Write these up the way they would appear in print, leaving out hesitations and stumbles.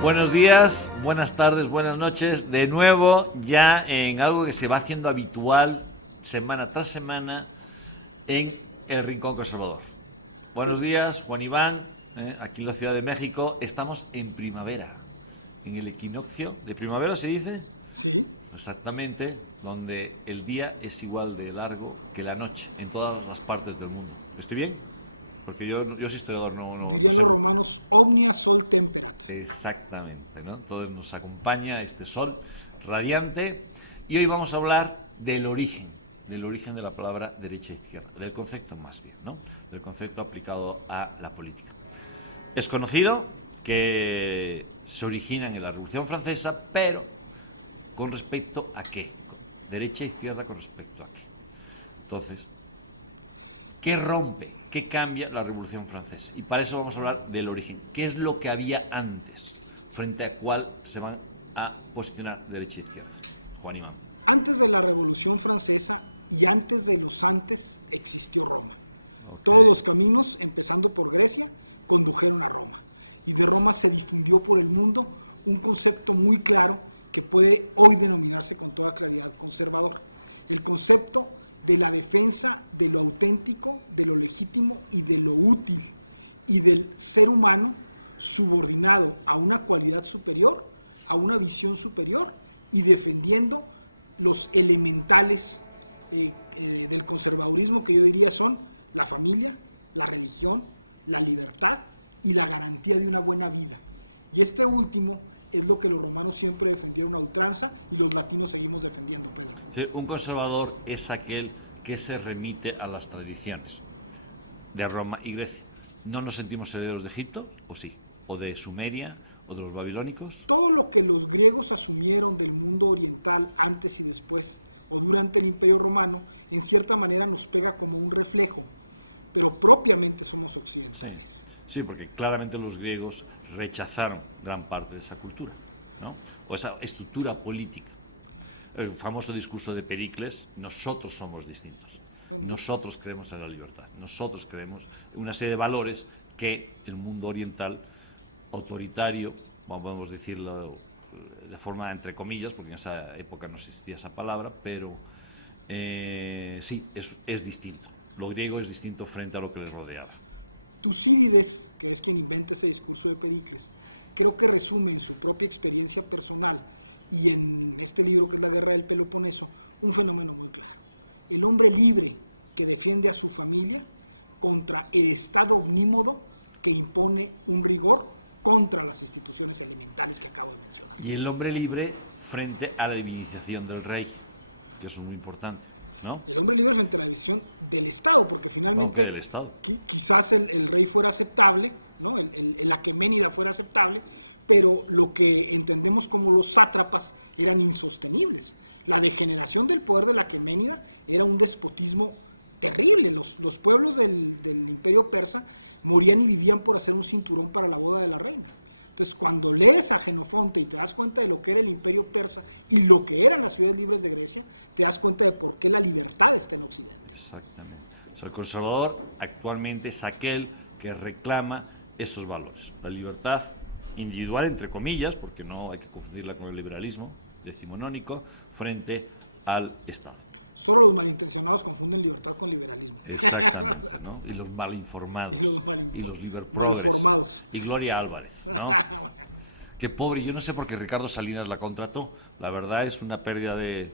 Buenos días, buenas tardes, buenas noches. De nuevo, ya en algo que se va haciendo habitual semana tras semana en el Rincón Conservador. Buenos días, Juan Iván, aquí en la Ciudad de México. Estamos en primavera, en el equinoccio de primavera, ¿se dice? Exactamente, donde el día es igual de largo que la noche en todas las partes del mundo. ¿Estoy bien? Porque yo soy historiador, no sé. Exactamente, ¿no? Entonces nos acompaña este sol radiante y hoy vamos a hablar del origen de la palabra derecha e izquierda, del concepto más bien, ¿no? Del concepto aplicado a la política. Es conocido que se originan en la Revolución Francesa, pero ¿con respecto a qué? Derecha e izquierda con respecto a qué. Entonces, ¿qué rompe? ¿Qué cambia la Revolución Francesa? Y para eso vamos a hablar del origen. ¿Qué es lo que había antes? Frente a cuál se van a posicionar derecha e izquierda. Juan Iván. Antes de la Revolución Francesa y antes de los antes existió Roma. Okay. Todos los caminos, empezando por Grecia, condujeron a Roma. Y de Roma se difundió por el mundo un concepto muy claro que puede hoy denominarse con toda claridad conservador. El concepto de la defensa de lo auténtico, de lo legítimo y de lo útil, y del ser humano subordinado a una claridad superior, a una visión superior, y defendiendo los elementales del conservadurismo, que hoy en día son la familia, la religión, la libertad y la garantía de una buena vida. Y este último es lo que los romanos siempre defendieron a ultranza y los latinos seguimos defendiendo. Un conservador es aquel que se remite a las tradiciones de Roma y Grecia. ¿No nos sentimos herederos de Egipto? ¿O sí? ¿O de Sumeria? ¿O de los babilónicos? Todo lo que los griegos asumieron del mundo oriental antes y después, o durante el Imperio Romano, en cierta manera nos pega como un reflejo, pero propiamente somos occidentales. Sí, porque claramente los griegos rechazaron gran parte de esa cultura, ¿no? O esa estructura política. El famoso discurso de Pericles: nosotros somos distintos, nosotros creemos en la libertad, nosotros creemos en una serie de valores que el mundo oriental autoritario, podemos decirlo de forma entre comillas, porque en esa época no existía esa palabra, pero sí, es distinto. Lo griego es distinto frente a lo que les rodeaba. Tucídides, que es quien inventa este discurso de Pericles, creo que resume en su propia experiencia personal y en este libro que es La Guerra del Peloponeso, un fenómeno muy claro. El hombre libre que defiende a su familia contra el Estado omnímodo que impone un rigor contra las instituciones elementales. Y el hombre libre frente a la divinización del rey, que eso es muy importante, ¿no? El hombre libre frente a la divinización del Estado, porque finalmente... Bueno, que del Estado. Quizás el rey fuera aceptable, ¿no? La Aqueménida fuera aceptable, pero lo que entendemos como los sátrapas eran insostenibles. La degeneración del poder de la Aqueménida era un despotismo terrible. Los pueblos del Imperio Persa morían y vivían por hacer un cinturón para la boda de la reina. Entonces, cuando lees a Jenofonte y te das cuenta de lo que era el Imperio Persa y lo que eran las ciudades libres de Grecia, te das cuenta de por qué la libertad está en Occidente. Exactamente. O sea, el conservador actualmente es aquel que reclama esos valores. La libertad individual, entre comillas, porque no hay que confundirla con el liberalismo decimonónico, frente al Estado. Solo los malintencionados confunden libertad con liberalismo. Exactamente, ¿no? Y los malinformados, y los liberprogres, y Gloria Álvarez, ¿no? Qué pobre, yo no sé por qué Ricardo Salinas la contrató. La verdad es una pérdida de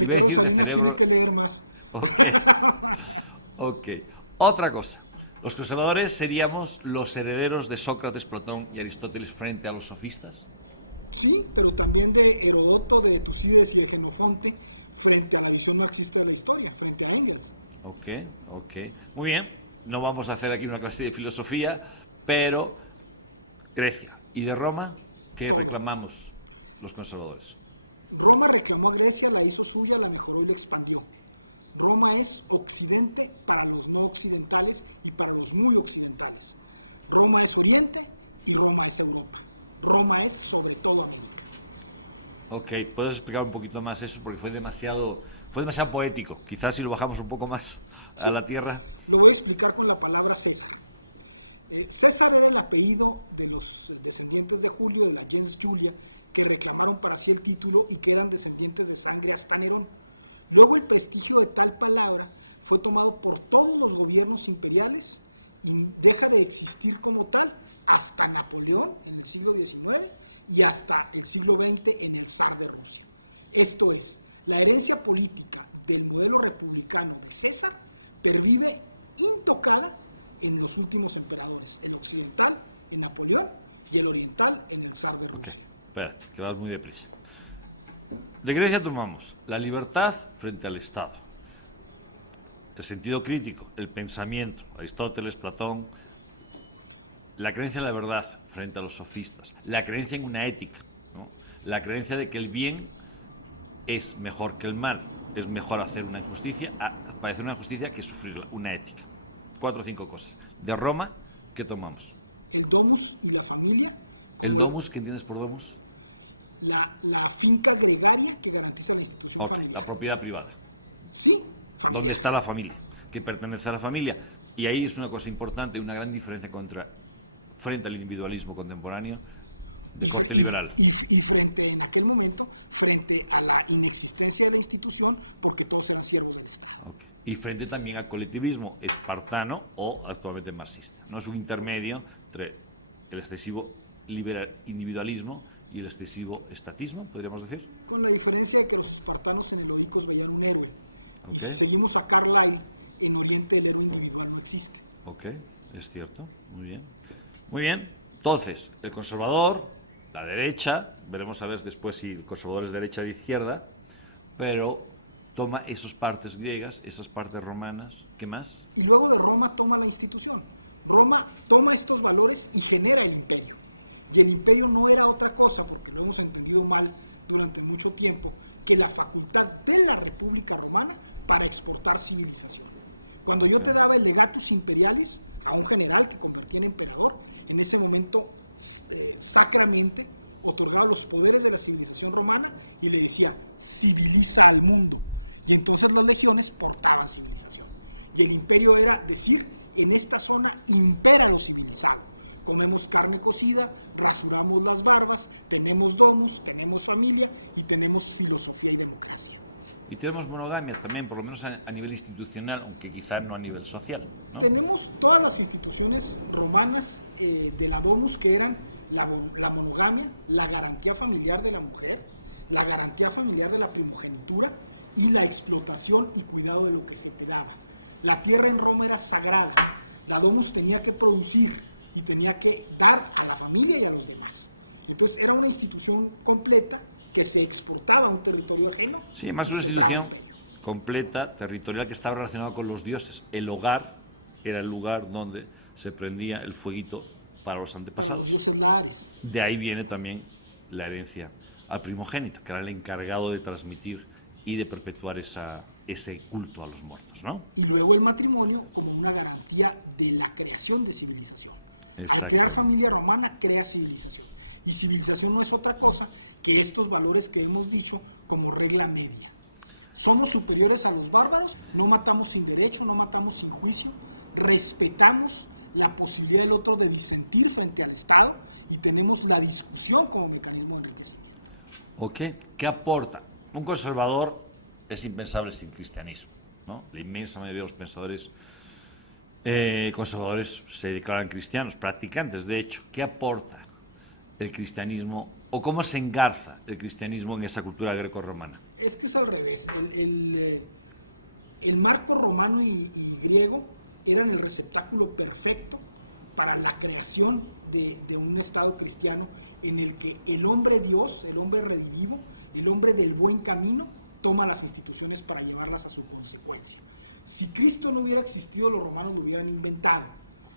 iba a decir de cerebro. Ok. Otra cosa. ¿Los conservadores seríamos los herederos de Sócrates, Platón y Aristóteles frente a los sofistas? Sí, pero también de Herodoto, de Tucídides y de Jenofonte frente a la visión marxista de la historia, frente a ellos. Ok. Muy bien. No vamos a hacer aquí una clase de filosofía, pero Grecia. ¿Y de Roma qué reclamamos los conservadores? Roma reclamó a Grecia, la hizo suya, la mejoró y la expandió. Roma es occidente para los no occidentales y para los muy occidentales. Roma es Oriente y Roma es Europa. Roma es sobre todo América. Ok, ¿puedes explicar un poquito más eso? Porque fue demasiado poético. Quizás si lo bajamos un poco más a la tierra. Lo voy a explicar con la palabra César. César era el apellido de los descendientes de Julio, de la gens Julia, que reclamaron para sí el título y que eran descendientes de sangre hasta Nerón. Luego el prestigio de tal palabra fue tomado por todos los gobiernos imperiales y deja de existir como tal hasta Napoleón en el siglo XIX y hasta el siglo XX en el zar de Rusia. Esto es, la herencia política del modelo republicano de César pervive intocada en los últimos emperadores, el occidental en Napoleón y el oriental en el zar de Rusia. Ok, espérate, que vas muy deprisa. De Grecia tomamos la libertad frente al Estado, el sentido crítico, el pensamiento, Aristóteles, Platón, la creencia en la verdad frente a los sofistas, la creencia en una ética, ¿no? La creencia de que el bien es mejor que el mal, es mejor hacer una injusticia, padecer una injusticia que sufrirla, una ética. 4 o 5 cosas. De Roma, ¿qué tomamos? El domus y la familia. El domus, ¿qué entiendes por domus? La finca gregaria que garantiza la institución. Ok, la propiedad privada. Sí. ¿Dónde está la familia? Que pertenece a la familia. Y ahí es una cosa importante, una gran diferencia frente al individualismo contemporáneo de corte liberal. Y frente, en aquel momento, frente a la inexistencia de la institución, porque todos eran siervos del Estado. Okay. Y frente también al colectivismo espartano o actualmente marxista. No es un intermedio entre el excesivo individualismo y el excesivo estatismo, podríamos decir. Con la diferencia de que los espartanos en el Olimpo veían un héroe. Okay. Seguimos a Carlyle en el 20 de individual no existe. Ok, es cierto, muy bien. Muy bien, entonces, el conservador, la derecha, veremos a ver después si el conservador es derecha o de izquierda, pero toma esas partes griegas, esas partes romanas, ¿qué más? Y luego de Roma toma la institución. Roma toma estos valores y genera el imperio. Y el imperio no era otra cosa, porque lo hemos entendido mal durante mucho tiempo, que la facultad de la República Romana para exportar civilización. Cuando yo te daba legatos imperiales a un general que convertía en emperador, en este momento sacramente otorgaba los poderes de la civilización romana y le decía, civiliza al mundo. Y entonces las legiones portaban civilización. Y el imperio era decir, en esta zona impera el civilizado. Comemos carne cocida, rasuramos las barbas, tenemos domus, tenemos familia y tenemos filosofía y democracia. Y tenemos monogamia también, por lo menos a nivel institucional, aunque quizá no a nivel social, ¿no? Tenemos todas las instituciones romanas de la domus que eran la monogamia, la garantía familiar de la mujer, la garantía familiar de la primogenitura y la explotación y cuidado de lo que se cuidaba. La tierra en Roma era sagrada, la domus tenía que producir y tenía que dar a la familia y a los demás. Entonces era una institución completa que se exportaba a un territorio ajeno. Sí, más una institución completa, territorial, que estaba relacionada con los dioses. El hogar era el lugar donde se prendía el fueguito para los antepasados. De ahí viene también la herencia al primogénito, que era el encargado de transmitir y de perpetuar ese culto a los muertos, ¿no? Y luego el matrimonio como una garantía de la creación de civilización. Exacto. La familia romana crea civilización. Y civilización no es otra cosa que estos valores que hemos dicho como regla media. Somos superiores a los bárbaros, no matamos sin derecho, no matamos sin juicio, respetamos la posibilidad del otro de disentir frente al Estado y tenemos la discusión como mecanismo de negociación. Ok, ¿qué aporta? Un conservador es impensable sin cristianismo, ¿no? La inmensa mayoría de los pensadores conservadores se declaran cristianos, practicantes, de hecho. ¿Qué aporta el cristianismo o cómo se engarza el cristianismo en esa cultura greco-romana? Es que es al revés. El marco romano y griego eran el receptáculo perfecto para la creación de un Estado cristiano en el que el hombre Dios, el hombre redimido, el hombre del buen camino, toma las instituciones para llevarlas a su consecuencia. Si Cristo no hubiera existido, los romanos lo hubieran inventado.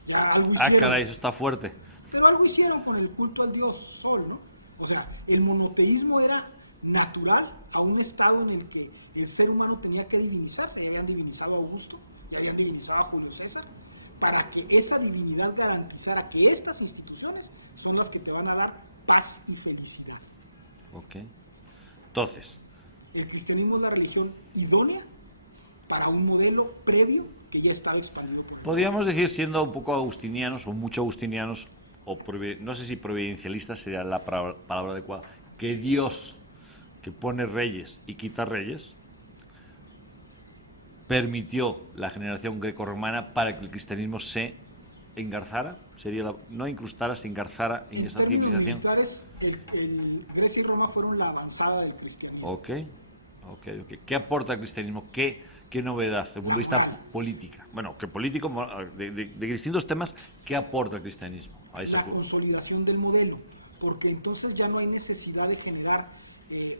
Ya algo hicieron, caray, eso está fuerte. Pero algo hicieron con el culto al dios Sol, ¿no? O sea, el monoteísmo era natural a un estado en el que el ser humano tenía que divinizarse. Ya habían divinizado a Augusto, ya habían divinizado a Julio César, para que esa divinidad garantizara que estas instituciones son las que te van a dar paz y felicidad. Ok. Entonces, el cristianismo es la religión idónea para un modelo previo que ya estaba establecido. Podríamos decir, siendo un poco agustinianos o mucho agustinianos, no sé si providencialista sería la palabra adecuada, que Dios, que pone reyes y quita reyes, permitió la generación grecorromana para que el cristianismo se engarzara, no incrustara, se engarzara en esa civilización. Grecia y Roma fueron la avanzada del cristianismo. Ok. ¿Qué aporta el cristianismo? ¿Qué novedad desde el punto de vista política? Bueno, que político, de distintos temas, ¿qué aporta el cristianismo a esa La consolidación del modelo, porque entonces ya no hay necesidad de generar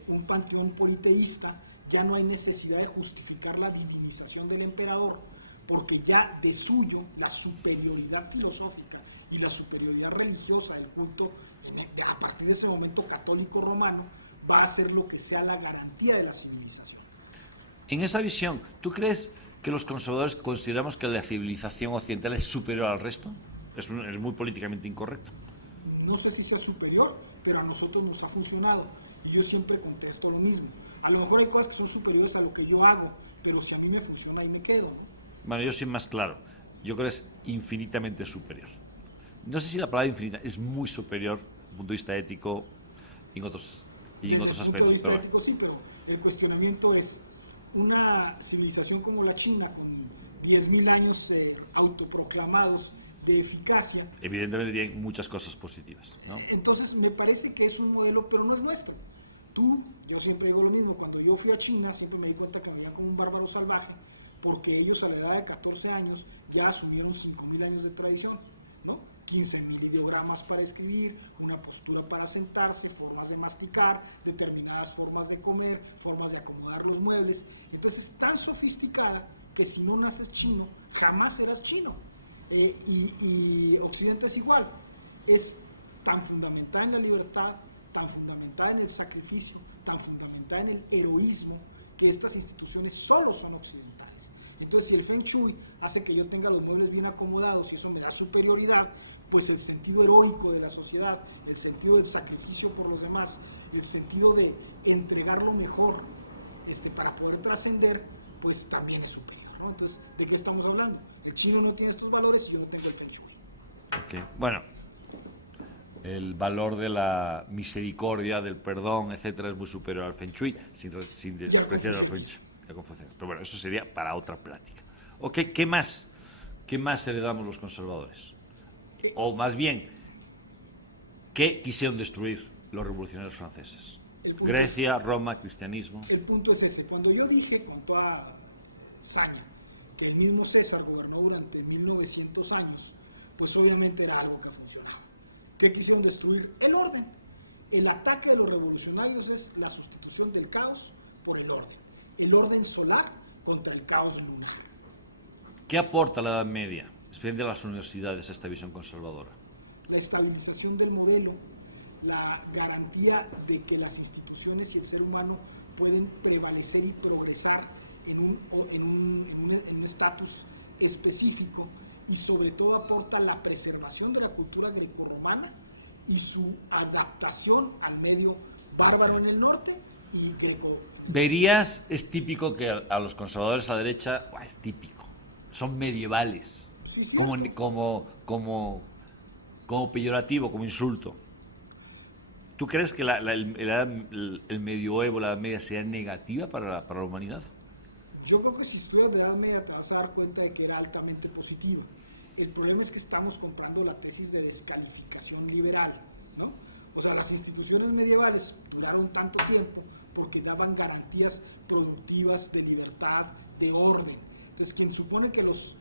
un panteón politeísta, ya no hay necesidad de justificar la divinización del emperador, porque ya de suyo la superioridad filosófica y la superioridad religiosa del culto, a partir de ese momento católico romano, va a ser lo que sea la garantía de la civilización. En esa visión, ¿tú crees que los conservadores consideramos que la civilización occidental es superior al resto? Es muy políticamente incorrecto. No sé si sea superior, pero a nosotros nos ha funcionado. Y yo siempre contesto lo mismo. A lo mejor hay cosas que son superiores a lo que yo hago, pero si a mí me funciona, ahí me quedo, ¿no? Bueno, yo soy más claro. Yo creo que es infinitamente superior. No sé si la palabra infinita es muy superior desde el punto de vista ético en otros aspectos. Pero ético, sí, pero el cuestionamiento es una civilización como la China, con 10.000 años autoproclamados de eficacia. Evidentemente tiene muchas cosas positivas, ¿no? Entonces me parece que es un modelo, pero no es nuestro. Yo siempre digo lo mismo, cuando yo fui a China siempre me di cuenta que me veía como un bárbaro salvaje, porque ellos a la edad de 14 años ya asumieron 5.000 años de tradición, ¿no? 15.000 ideogramas para escribir, una postura para sentarse, formas de masticar, determinadas formas de comer, formas de acomodar los muebles. Entonces es tan sofisticada que si no naces chino, jamás serás chino. Y Occidente es igual, es tan fundamental en la libertad, tan fundamental en el sacrificio, tan fundamental en el heroísmo, que estas instituciones solo son occidentales. Entonces, si el Feng Shui hace que yo tenga los muebles bien acomodados y eso me da superioridad, pues el sentido heroico de la sociedad, el sentido del sacrificio por los demás, el sentido de entregar lo mejor para poder trascender, pues también es superior, ¿no? Entonces, ¿de qué estamos hablando? El chino no tiene estos valores y yo no tengo el Feng Shui. Okay. Bueno, el valor de la misericordia, del perdón, etcétera, es muy superior al Feng Shui, sin despreciar al Feng Shui. Pero bueno, eso sería para otra plática. Ok, ¿qué más heredamos los conservadores? O más bien, ¿qué quisieron destruir los revolucionarios franceses? Grecia, Roma, cristianismo. El punto es este. Cuando yo dije con toda saña que el mismo César gobernó durante 1900 años, pues obviamente era algo que funcionaba. ¿Qué quisieron destruir? El orden. El ataque de los revolucionarios es la sustitución del caos por el orden. El orden solar contra el caos lunar. ¿Qué aporta la Edad Media, especialmente a las universidades, a esta visión conservadora? La estabilización del modelo, la garantía de que las instituciones y el ser humano pueden prevalecer y progresar en un estatus específico, y sobre todo aporta la preservación de la cultura grecorromana y su adaptación al medio bárbaro en el norte y greco. Verías, es típico que a los conservadores a la derecha, es típico, son medievales, sí, como peyorativo, como insulto. ¿Tú crees que el medioevo, la Edad Media, sea negativa para la humanidad? Yo creo que si estudias de la Edad Media te vas a dar cuenta de que era altamente positivo. El problema es que estamos comprando la tesis de descalificación liberal, ¿no? O sea, las instituciones medievales duraron tanto tiempo porque daban garantías productivas de libertad, de orden. Entonces, quien supone que los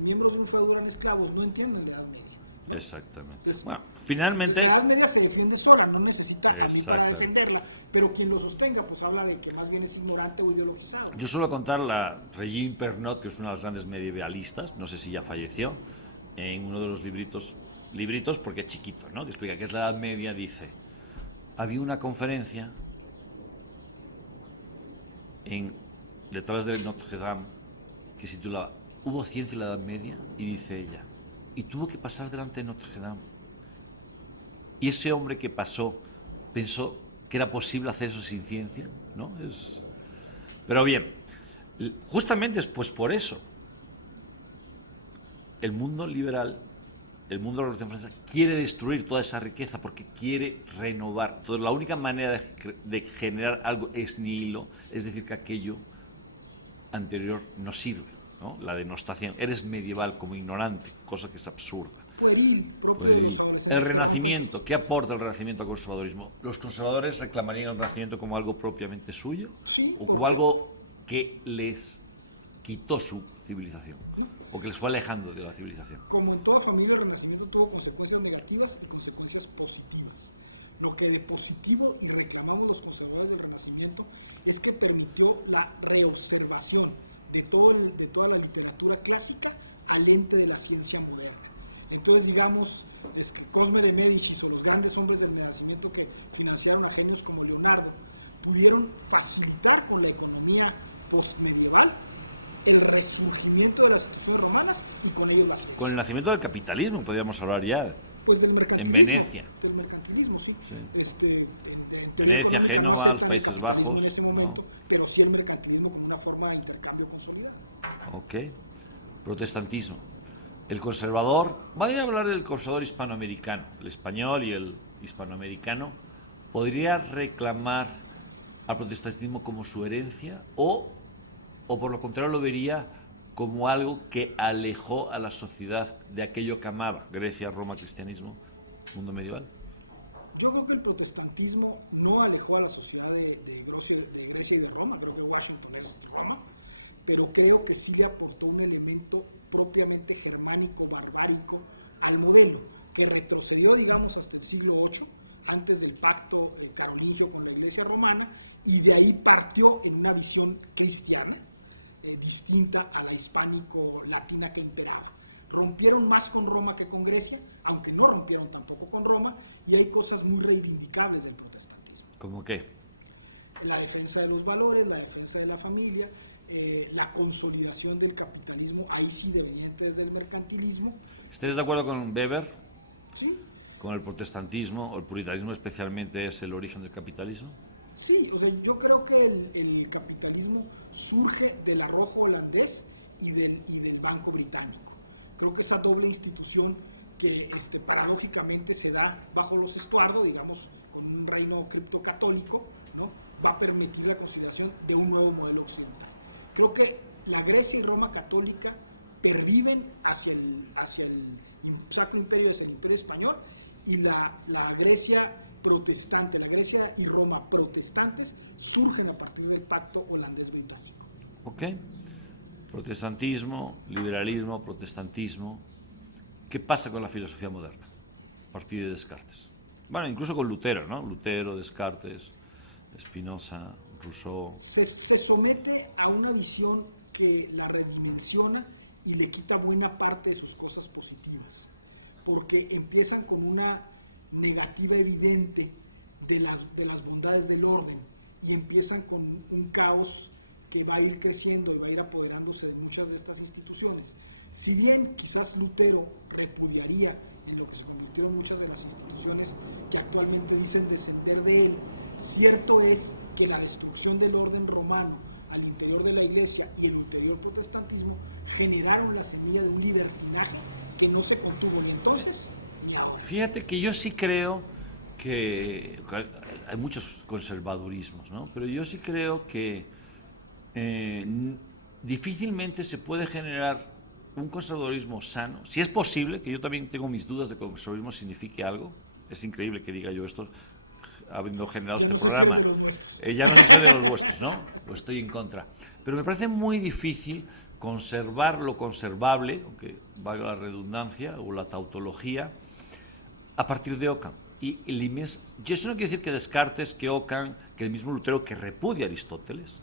miembros de un feudo eran esclavos no entienden la Edad Media. Exactamente. Entonces, bueno, finalmente... La Edad Media se defiende sola, no necesita alguien para defenderla, pero quien lo sostenga pues habla de que más bien es ignorante o ideologizado. Yo suelo contar la Regine Pernot, que es una de las grandes medievalistas, no sé si ya falleció, en uno de los libritos porque es chiquito, ¿no? Que explica que es la Edad Media. Dice, había una conferencia detrás de Notre Dame que se titulaba ¿Hubo ciencia en la Edad Media? Y dice ella, y tuvo que pasar delante de Notre Dame. Y ese hombre que pasó pensó que era posible hacer eso sin ciencia, ¿no? Pero bien, justamente es pues por eso el mundo liberal el mundo de la Revolución Francesa quiere destruir toda esa riqueza porque quiere renovar. Entonces, la única manera de generar algo ex nihilo es decir que aquello anterior no sirve, ¿no? La denostación. Eres medieval como ignorante, cosa que es absurda. Pueril. El Renacimiento. ¿Qué aporta el Renacimiento al conservadurismo? ¿Los conservadores reclamarían el Renacimiento como algo propiamente suyo o como algo que les quitó su civilización o que les fue alejando de la civilización? Como en toda familia, el Renacimiento tuvo consecuencias negativas y consecuencias positivas. Lo que de positivo y reclamamos los conservadores del Renacimiento es que permitió la reobservación de toda la literatura clásica al lente de la ciencia moderna. Entonces, digamos, pues, Cosme de Médicis o los grandes hombres del Renacimiento que financiaron a genios como Leonardo pudieron facilitar con la economía postmedieval el resurgimiento de las instituciones romanas y con ello la... Con el nacimiento del capitalismo, podríamos hablar ya. Pues del mercantilismo, En Venecia. del mercantilismo, sí. Sí. Venecia, Génova, los Países Bajos, ¿no? Pero sí el mercantilismo como una forma de intercambio consumidor. Ok. Protestantismo. El conservador, voy a hablar del conservador hispanoamericano, el español y el hispanoamericano, ¿podría reclamar al protestantismo como su herencia o por lo contrario lo vería como algo que alejó a la sociedad de aquello que amaba? Grecia, Roma, cristianismo, mundo medieval. Yo creo que el protestantismo no alejó a la sociedad de Grecia y de Roma, por ejemplo, Washington, Grecia y Roma, pero creo que sí le aportó un elemento propiamente germánico, barbárico, al modelo, que retrocedió, digamos, hasta el siglo VIII, antes del pacto carolingio con la Iglesia romana, y de ahí partió en una visión cristiana, distinta a la hispánico-latina que imperaba. Rompieron más con Roma que con Grecia, aunque no rompieron tampoco con Roma, y hay cosas muy reivindicables del protestantismo. ¿Cómo qué? La defensa de los valores, la defensa de la familia, la consolidación del capitalismo, ahí sí dependiente del mercantilismo. ¿Estáis de acuerdo con Weber? Sí. ¿Con el protestantismo o el puritanismo especialmente es el origen del capitalismo? Sí, o sea, yo creo que el capitalismo surge del arrojo holandés y del Banco Británico. Creo que esa doble institución que paradójicamente se da bajo los Estuardo, digamos, con un reino criptocatólico, ¿no? Va a permitir la consolidación de un nuevo modelo occidental. Creo que la Grecia y Roma católica perviven hacia el Sacro Imperio, hacia el Imperio Español, y la Grecia protestante, la Grecia y Roma protestantes surgen a partir del pacto holandés-británico. Ok. Protestantismo, liberalismo, protestantismo. ¿Qué pasa con la filosofía moderna a partir de Descartes? Bueno, incluso con Lutero, ¿no? Lutero, Descartes, Spinoza, Rousseau. Se somete a una visión que la redimensiona y le quita buena parte de sus cosas positivas, porque empiezan con una negativa evidente de las bondades del orden y empiezan con un caos que va a ir creciendo y va a ir apoderándose de muchas de estas instituciones. Si bien quizás Lutero repudiaría en lo que se convirtió en muchas de las instituciones que actualmente dicen descender de él, cierto es que la destrucción del orden romano al interior de la Iglesia y el interior del protestantismo generaron la semilla de un libertinaje que no se contuvo ni entonces ni ahora. Fíjate que yo sí creo que hay muchos conservadurismos, ¿no? Pero yo sí creo que difícilmente se puede generar un conservadurismo sano. Si es posible, que yo también tengo mis dudas de que el conservadurismo signifique algo. Es increíble que diga yo esto, habiendo generado este programa. Ya no sé si soy de los vuestros, ¿no? Lo estoy en contra. Pero me parece muy difícil conservar lo conservable, aunque valga la redundancia, o la tautología, a partir de Ockham. Y eso no quiere decir que Descartes, que Ockham, que el mismo Lutero, que repudia a Aristóteles,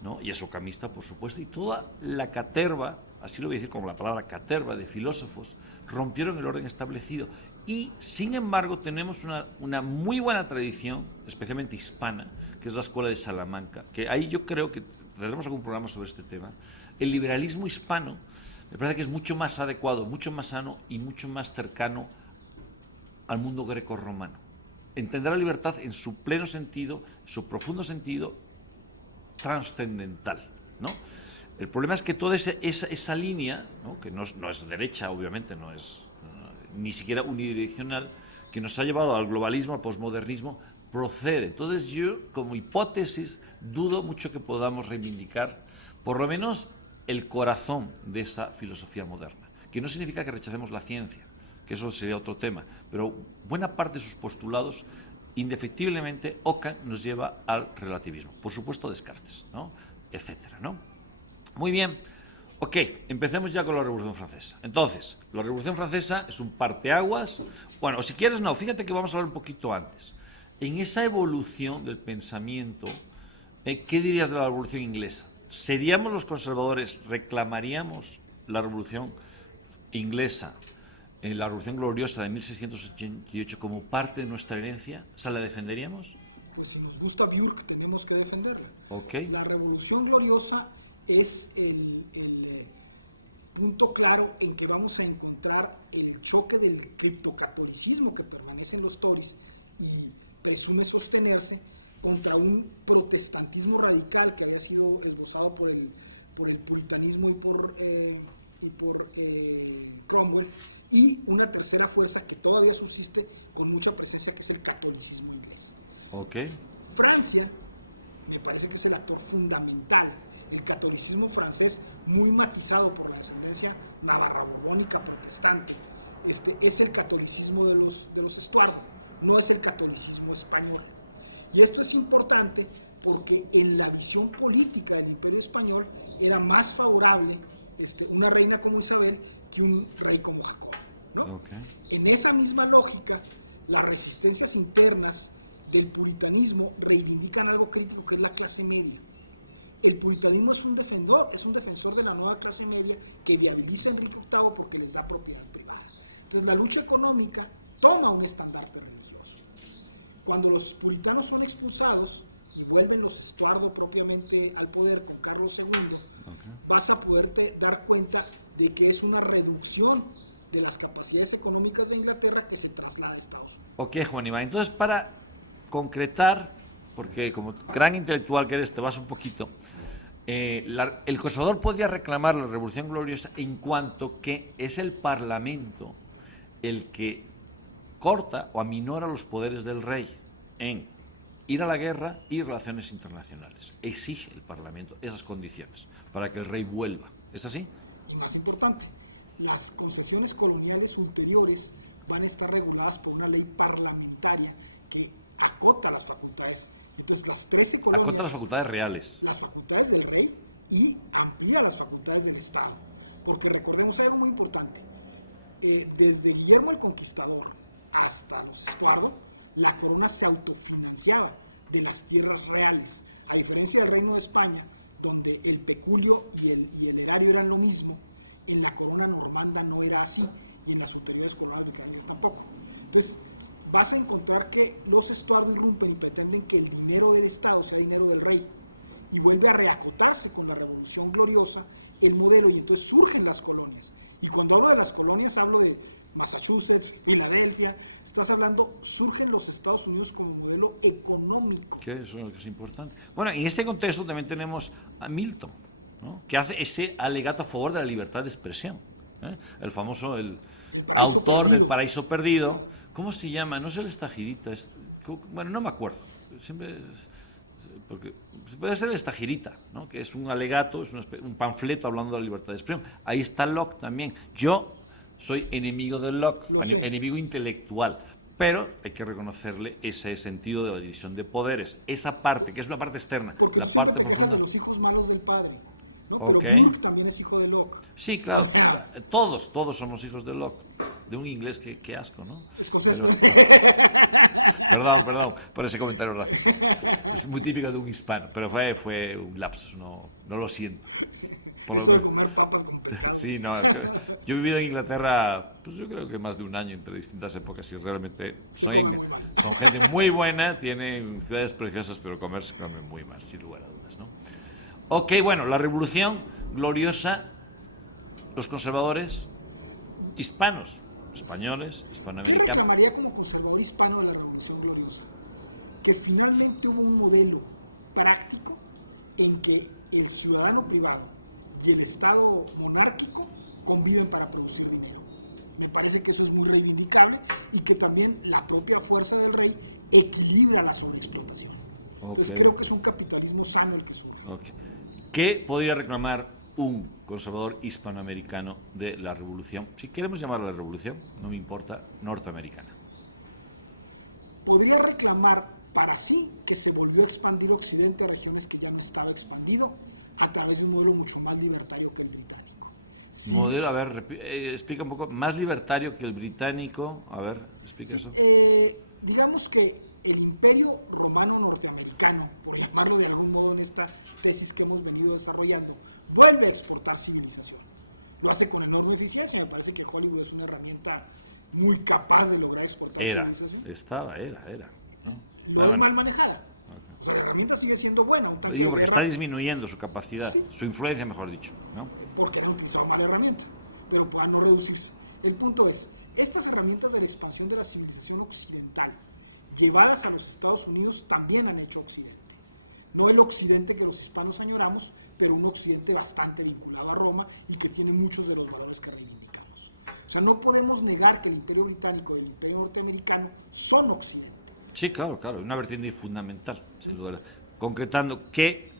¿no? Y es ocamista, por supuesto, y toda la caterva, así lo voy a decir como la palabra caterva, de filósofos, rompieron el orden establecido. Y, sin embargo, tenemos una muy buena tradición, especialmente hispana, que es la Escuela de Salamanca, que ahí yo creo que tendremos algún programa sobre este tema. El liberalismo hispano me parece que es mucho más adecuado, mucho más sano y mucho más cercano al mundo greco-romano. Entender la libertad en su pleno sentido, en su profundo sentido trascendental, ¿no? El problema es que toda esa línea, ¿no? Que no es derecha, obviamente, no es ni siquiera unidireccional, que nos ha llevado al globalismo, al posmodernismo, procede. Entonces yo, como hipótesis, dudo mucho que podamos reivindicar, por lo menos, el corazón de esa filosofía moderna, que no significa que rechacemos la ciencia, que eso sería otro tema, pero buena parte de sus postulados, indefectiblemente, Ockham nos lleva al relativismo. Por supuesto, Descartes, ¿no? Etcétera, ¿no? Muy bien. Ok, empecemos ya con la Revolución Francesa. Entonces, la Revolución Francesa es un parteaguas. Bueno, o si quieres, no, fíjate que vamos a hablar un poquito antes. En esa evolución del pensamiento, ¿qué dirías de la Revolución Inglesa? ¿Seríamos los conservadores, reclamaríamos la Revolución Inglesa, la Revolución Gloriosa de 1688 como parte de nuestra herencia? ¿O sea, la defenderíamos? Pues si nos gusta Burke, tenemos que defenderla. Ok. La Revolución Gloriosa es el punto claro en que vamos a encontrar el choque del criptocatolicismo que permanece en los Tories y presume sostenerse contra un protestantismo radical que había sido esbozado por el puritanismo y por Cromwell, y una tercera fuerza que todavía subsiste con mucha presencia, que es el catolicismo inglés. Ok. Francia me parece que es el actor fundamental. El catolicismo francés, muy matizado por la ascendencia navarra-borbónica protestante, es el catolicismo de los Estuardos, no es el catolicismo español. Y esto es importante porque en la visión política del Imperio Español era más favorable una reina como Isabel que un rey como Jacobo, ¿no? Okay. En esa misma lógica, las resistencias internas del puritanismo reivindican algo crítico, que es la clase media. El puritanismo es un defensor de la nueva clase media que viabiliza el diputado porque les da propiedad privada. Entonces la lucha económica toma un estandarte religioso. Cuando los puritanos son expulsados y vuelven los Estuardo propiamente al poder con Carlos II, vas a poderte dar cuenta de que es una reducción de las capacidades económicas de Inglaterra que se traslada a Estados Unidos. Ok, Juan Iván. Entonces, para concretar, porque como gran intelectual que eres, te vas un poquito, el conservador podría reclamar la Revolución Gloriosa en cuanto que es el Parlamento el que corta o aminora los poderes del rey en ir a la guerra y relaciones internacionales. Exige el Parlamento esas condiciones para que el rey vuelva. ¿Es así? Y más importante, las concesiones coloniales ulteriores van a estar reguladas por una ley parlamentaria que acota las facultades. Entonces, las 13 colonias, acota las facultades reales. Las facultades del rey y amplía las facultades del Estado. Porque recordemos algo muy importante. Desde Guillermo el Conquistador hasta los Estuardo, la corona se autofinanciaba de las tierras reales. A diferencia del Reino de España, donde el peculio y el erario eran lo mismo, en la corona normanda no era así, y en las superiores coronas tampoco. Entonces, vas a encontrar que los Estuardo irrumpen y pretenden que el dinero del Estado sea el dinero del rey, y vuelve a reacotarse con la Revolución Gloriosa el modelo, y entonces surgen las colonias. Y cuando hablo de las colonias, hablo de Massachusetts, Filadelfia. Estás hablando, surgen los Estados Unidos como modelo económico. Que eso es importante. Bueno, en este contexto también tenemos a Milton, ¿no? Que hace ese alegato a favor de la libertad de expresión. El famoso, el autor del Paraíso Perdido. ¿Cómo se llama? No es el Estagirita. Bueno, no me acuerdo. Siempre... porque puede ser el Estagirita, ¿no? Que es un alegato, es un panfleto hablando de la libertad de expresión. Ahí está Locke también. Yo soy enemigo de Locke, enemigo intelectual, pero hay que reconocerle ese sentido de la división de poderes, esa parte, que es una parte externa, porque la parte profunda. Los hijos malos del padre, ¿no? Okay. Pero también es hijo de Locke. Sí, claro, todos somos hijos de Locke, de un inglés que asco, ¿no? Pero, perdón por ese comentario racista. Es muy típico de un hispano, pero fue un lapsus, no lo siento. Sí, no, yo he vivido en Inglaterra, pues yo creo que más de un año entre distintas épocas y realmente son gente muy buena, tienen ciudades preciosas, pero comer se come muy mal, sin lugar a dudas, ¿no? Ok, bueno, la Revolución Gloriosa, los conservadores hispanos, españoles, hispanoamericanos. Yo llamaría como conservador hispano de la Revolución Gloriosa, que finalmente hubo un modelo práctico en que el ciudadano privado y el Estado monárquico conviven para producir el dinero. Me parece que eso es muy reivindicable y que también la propia fuerza del rey equilibra la sobreexplotación. Okay. Creo que es un capitalismo sano el que es. Okay. ¿Qué podría reclamar un conservador hispanoamericano de la revolución, si queremos llamarla la revolución, no me importa, norteamericana? Podría reclamar para sí que se volvió a expandir Occidente a regiones que ya no estaba expandido a través de un modelo mucho más libertario que el británico. Modelo, a ver, explica un poco, más libertario que el británico, a ver, explica eso. Digamos que el imperio romano norteamericano, por llamarlo de algún modo en esta tesis que hemos venido desarrollando, vuelve a exportar civilización. Lo hace con enorme eficiencia, me parece que Hollywood es una herramienta muy capaz de lograr exportar civilización. Era. ¿No? Bueno, mal manejada. Okay. O sea, la herramienta sigue siendo buena. Lo digo porque está disminuyendo su capacidad, sí, su influencia, mejor dicho, ¿no? Porque han usado mala herramienta, pero puedan no reducirse. El punto es, estas herramientas de la expansión de la civilización occidental llevadas a los Estados Unidos también han hecho Occidente. No el Occidente que los hispanos añoramos, pero un Occidente bastante vinculado a Roma y que tiene muchos de los valores que reivindicamos. O sea, no podemos negar que el Imperio Británico y el Imperio Norteamericano son Occidente. Sí, claro, una vertiente fundamental, sin duda. Concretando, ¿qué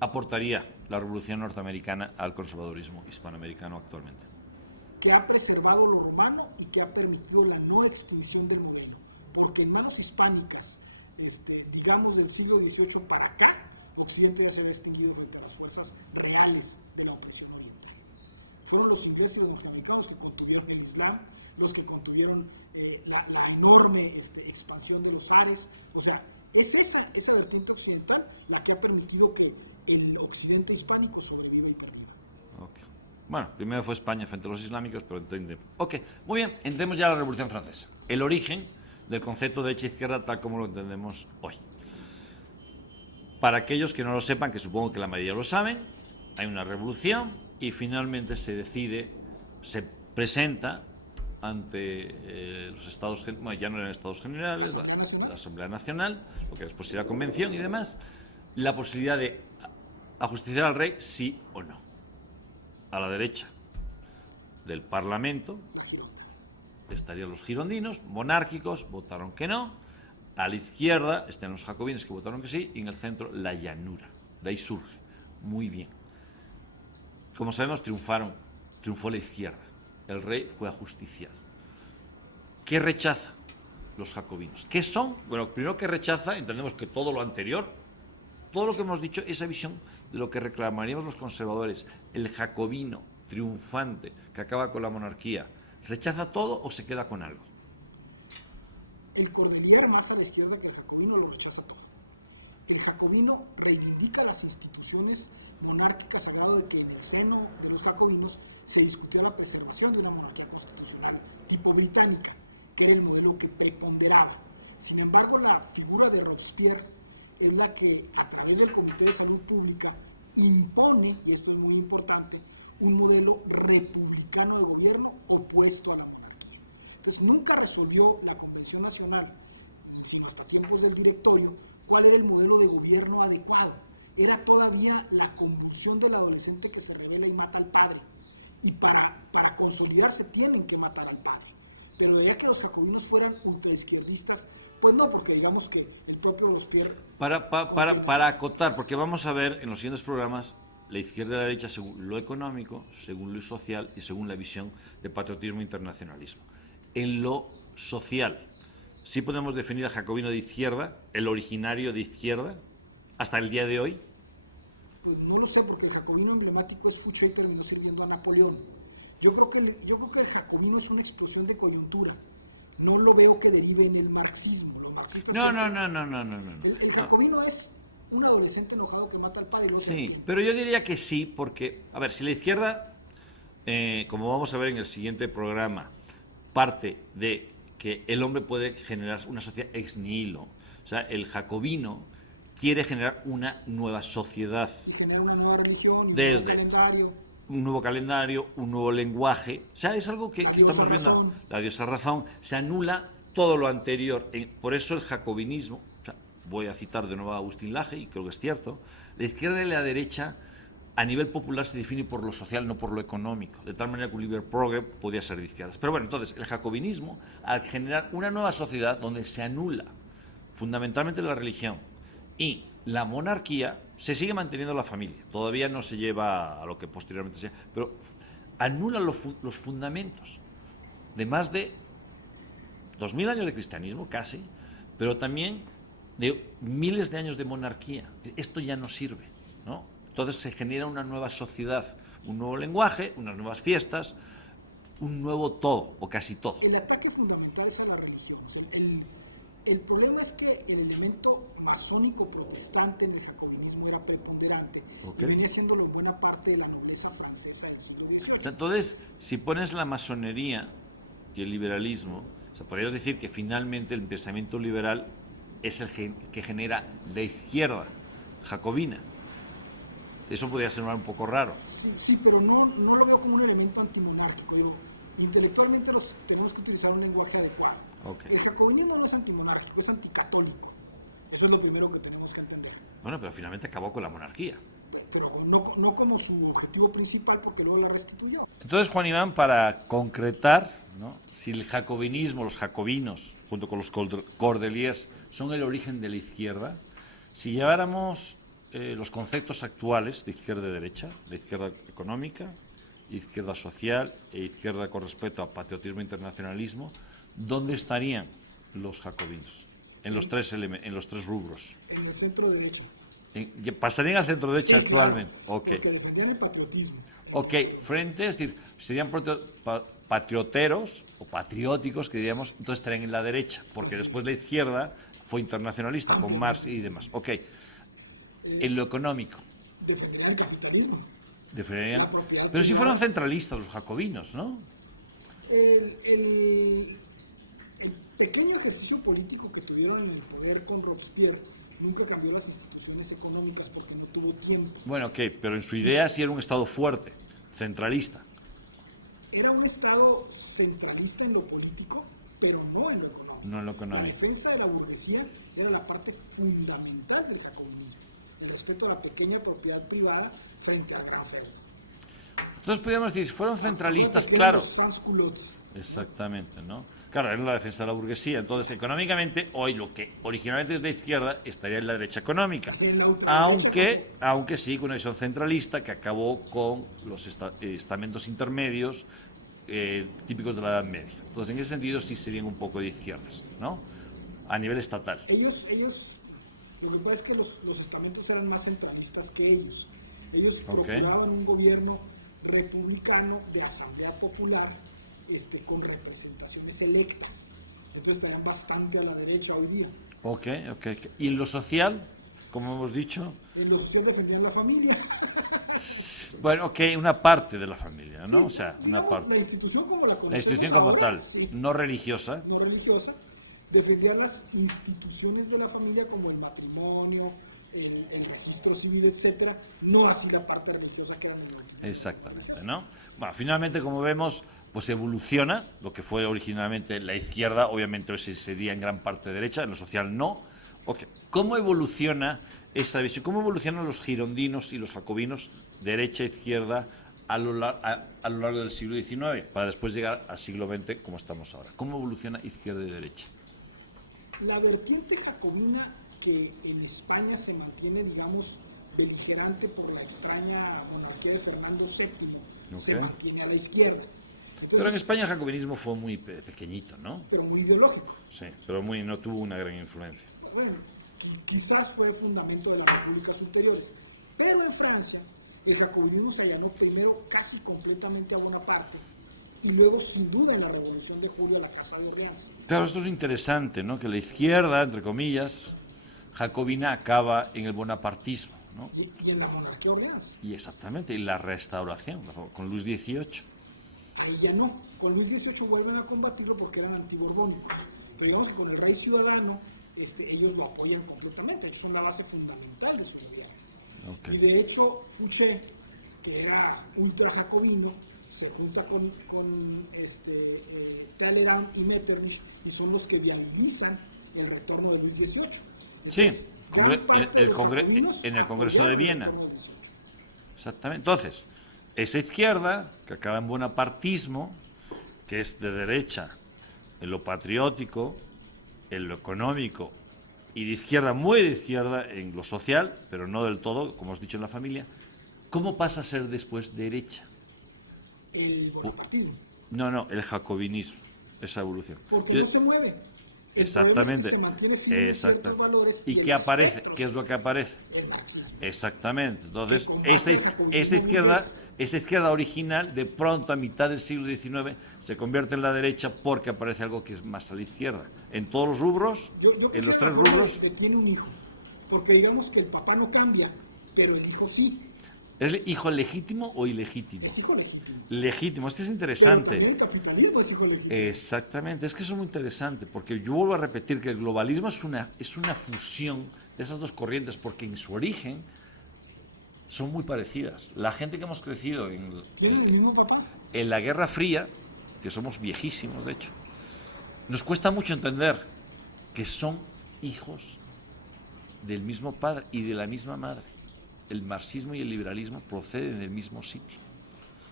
aportaría la Revolución Norteamericana al conservadurismo hispanoamericano actualmente? Que ha preservado lo romano y que ha permitido la no extinción del modelo. Porque en manos hispánicas, digamos del siglo XVIII para acá, Occidente ya se había extinguido frente a las fuerzas reales de la opresión oriental. Son los ingleses y los norteamericanos que contuvieron el Islam, los que contuvieron la enorme expansión de los Ares. O sea, es esa vertiente occidental la que ha permitido que el occidente hispánico sobreviva y perviva. Okay. Bueno, primero fue España frente a los islámicos, pero entendemos. Ok, muy bien, entremos ya a la Revolución Francesa. El origen del concepto de derecha-izquierda tal como lo entendemos hoy. Para aquellos que no lo sepan, que supongo que la mayoría lo saben, hay una revolución y finalmente se decide, se presenta ante los Estados Generales, bueno, ya no eran Estados Generales, la Asamblea Nacional, lo que después será Convención y demás, la posibilidad de ajusticiar al rey sí o no. A la derecha del Parlamento estarían los girondinos, monárquicos, votaron que no. A la izquierda están los jacobinos que votaron que sí, y en el centro la llanura. De ahí surge. Muy bien. Como sabemos, triunfó la izquierda. El rey fue ajusticiado. ¿Qué rechaza los jacobinos? ¿Qué son? Bueno, primero que rechaza, entendemos que todo lo anterior, todo lo que hemos dicho, esa visión de lo que reclamaríamos los conservadores, el jacobino triunfante que acaba con la monarquía, ¿rechaza todo o se queda con algo? El cordelier más a la izquierda que el jacobino lo rechaza todo. El jacobino reivindica las instituciones monárquicas a grado de que en el seno de los jacobinos se discutió la preservación de una monarquía constitucional tipo británica, que era el modelo que preponderaba. Sin embargo, la figura de Robespierre es la que, a través del Comité de Salud Pública, impone, y esto es muy importante, un modelo republicano de gobierno opuesto a la monarquía. Entonces, nunca resolvió la Convención Nacional, sino hasta tiempos del directorio, cuál era el modelo de gobierno adecuado. Era todavía la convulsión del adolescente que se rebela y mata al padre. Y para consolidarse tienen que matar al padre. Pero la idea que los jacobinos fueran ultraizquierdistas, pues no, porque digamos que el propio Robespierre... Para acotar, porque vamos a ver en los siguientes programas la izquierda y la derecha según lo económico, según lo social y según la visión de patriotismo e internacionalismo. En lo social, ¿sí podemos definir al jacobino de izquierda, el originario de izquierda, hasta el día de hoy? Pues no lo sé, porque el jacobino emblemático es Fouché, pero no sirviendo a Napoleón. Yo creo que el jacobino es una explosión de coyuntura. No lo veo que derive en el marxismo. No. El jacobino es un adolescente enojado que mata al padre. Sí, pero yo diría que sí, porque, a ver, si la izquierda, como vamos a ver en el siguiente programa, parte de que el hombre puede generar una sociedad ex nihilo, o sea, el jacobino quiere generar una nueva sociedad. Y generar una nueva religión, desde un nuevo calendario, un nuevo lenguaje. O sea, es algo que estamos viendo. La diosa razón. Se anula todo lo anterior. Por eso el jacobinismo, o sea, voy a citar de nuevo a Agustín Laje, y creo que es cierto, la izquierda y la derecha a nivel popular se define por lo social, no por lo económico, de tal manera que un liber progre podía ser de izquierdas. Pero bueno, entonces, el jacobinismo, al generar una nueva sociedad donde se anula fundamentalmente la religión y la monarquía, se sigue manteniendo la familia, todavía no se lleva a lo que posteriormente sea, pero anula los fundamentos de más de 2000 años de cristianismo, casi, pero también de miles de años de monarquía. Esto ya no sirve, ¿no? Entonces se genera una nueva sociedad, un nuevo lenguaje, unas nuevas fiestas, un nuevo todo, o casi todo. El ataque fundamental es a la religión. El problema es que el elemento masónico protestante en el jacobinismo era preponderante. Okay. Viene siendo buena parte de la nobleza francesa del siglo XVIII. O sea, entonces, si pones la masonería y el liberalismo, o sea, podrías decir que finalmente el pensamiento liberal es el que genera la izquierda jacobina. Eso podría sonar un poco raro. Sí, pero no lo veo como un elemento antimonárquico. Intelectualmente tenemos que utilizar un lenguaje adecuado. Okay. El jacobinismo no es antimonárquico, es anticatólico. Eso es lo primero que tenemos que entender. Bueno, pero finalmente acabó con la monarquía. Pero no como su objetivo principal, porque luego la restituyó. Entonces, Juan Iván, para concretar, ¿no?, si el jacobinismo, los jacobinos, junto con los cordeliers, son el origen de la izquierda, si lleváramos los conceptos actuales de izquierda y derecha, de izquierda económica, izquierda social e izquierda con respecto a patriotismo e internacionalismo, ¿dónde estarían los jacobinos? En los tres rubros. En el centro derecha. ¿Pasarían al centro derecha actualmente? Claro, okay. Porque defendían el patriotismo. Ok, frente, es decir, serían patrioteros o patrióticos, que diríamos, entonces estarían en la derecha, porque después la izquierda fue internacionalista, con Marx y demás. Ok, en lo económico. Defendían el capitalismo. Defenderían, pero si fueron centralistas los jacobinos, ¿no? El pequeño ejercicio político que tuvieron en el poder con Robespierre nunca cambió las instituciones económicas porque no tuvo tiempo. Bueno, ok, pero en su idea sí era un Estado fuerte, centralista. Era un Estado centralista en lo político, pero no en lo económico. No en lo económico. La defensa de la burguesía era la parte fundamental del jacobinismo. El respeto a la pequeña propiedad privada frente al gran ferro. Entonces podríamos decir, fueron centralistas, claro. Exactamente, ¿no? Claro, era la defensa de la burguesía. Entonces, económicamente, hoy lo que originalmente es de izquierda estaría en la derecha económica. Aunque sí, con una visión centralista que acabó con los estamentos intermedios típicos de la Edad Media. Entonces, en ese sentido, sí serían un poco de izquierdas, ¿no? A nivel estatal. Ellos lo que pasa es que los estamentos eran más centralistas que ellos. Ellos procuraban un gobierno republicano de asamblea popular con representaciones electas. Entonces estarían bastante a la derecha hoy día. Ok. ¿Y en lo social, como hemos dicho? En lo social defendían la familia. Bueno, ok, una parte de la familia, ¿no? Sí, o sea, una parte. La institución como la institución como ahora, tal, sí. No religiosa. No religiosa. Defendían las instituciones de la familia como el matrimonio, el registro civil, etcétera, no así la parte religiosa que era menor. Exactamente, ¿no? Bueno, finalmente, como vemos, pues evoluciona lo que fue originalmente la izquierda, obviamente hoy sería en gran parte derecha, en lo social no. Okay. ¿Cómo evoluciona esa visión? ¿Cómo evolucionan los girondinos y los jacobinos, derecha e izquierda, a lo largo del siglo XIX, para después llegar al siglo XX como estamos ahora? ¿Cómo evoluciona izquierda y derecha? La vertiente jacobina que en España se mantiene, digamos, beligerante por la España monarquía de Fernando VII, se mantiene a la izquierda. Entonces, pero en España el jacobinismo fue muy pequeñito, ¿no? Pero muy ideológico. Sí, pero no tuvo una gran influencia. Bueno, quizás fue el fundamento de las repúblicas ulteriores. Pero en Francia, el jacobinismo se allanó primero casi completamente a Bonaparte y luego, sin duda, en la Revolución de Julio a la Casa de Orleans. Claro, esto es interesante, ¿no? Que la izquierda, entre comillas, jacobina acaba en el bonapartismo, ¿no? Y en la monarquía Orleans. Y exactamente, y la restauración, con Luis XVIII. Ahí ya no. Con Luis XVIII vuelven a combatirlo porque eran antiborbónicos. Pero digamos que con el rey ciudadano, ellos lo apoyan completamente. Eso es una base fundamental de su idea. Okay. Y de hecho, Fouché, que era ultra jacobino, se junta con Talleyrand y Metternich, y son los que viabilizan el retorno de Luis XVIII. Entonces, sí, en el Congreso de Viena. Exactamente. Entonces, esa izquierda, que acaba en bonapartismo, que es de derecha en lo patriótico, en lo económico, y de izquierda, muy de izquierda en lo social, pero no del todo, como has dicho en la familia, ¿cómo pasa a ser después derecha? El bonapartismo. No, el jacobinismo, esa evolución. Porque no se mueve. Exactamente. Se mantiene firme en Exacto. ciertos valores ¿Y qué aparece? ¿Qué es lo que aparece? el marxismo. Exactamente. Entonces, Con esa base en la esa izquierda original, de pronto a mitad del siglo XIX, se convierte en la derecha porque aparece algo que es más a la izquierda. En todos los rubros, Yo en los creo tres rubros, que tiene un hijo. Porque digamos que el papá no cambia, pero el hijo sí. ¿es hijo legítimo o ilegítimo? Es hijo legítimo. Legítimo, este es Pero interesante. también el capitalismo es hijo legítimo. Exactamente, es que eso es muy interesante, porque yo vuelvo a repetir que el globalismo es una fusión de esas dos corrientes, porque en su origen son muy parecidas. La gente que hemos crecido ¿Tiene el mismo papá? en la Guerra Fría, que somos viejísimos de hecho, nos cuesta mucho entender que son hijos del mismo padre y de la misma madre. El marxismo y el liberalismo proceden del mismo sitio.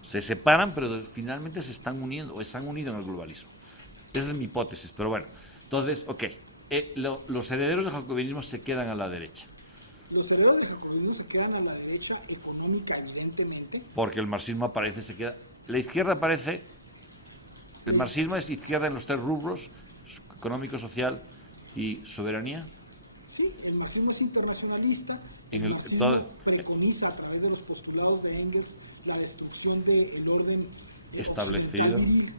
Se separan, pero finalmente se están uniendo, o se han unido en el globalismo. Esa es mi hipótesis, pero bueno. Entonces, ok, los herederos del jacobinismo se quedan a la derecha, Los herederos del jacobinismo se quedan a la derecha económica, evidentemente. porque el marxismo aparece, se queda... La izquierda aparece, el marxismo es izquierda en los tres rubros, económico, social y soberanía. Sí, el marxismo es internacionalista. En El el- marxismo todo- preconiza a través de los postulados de Engels la destrucción del orden Establecido. occidental,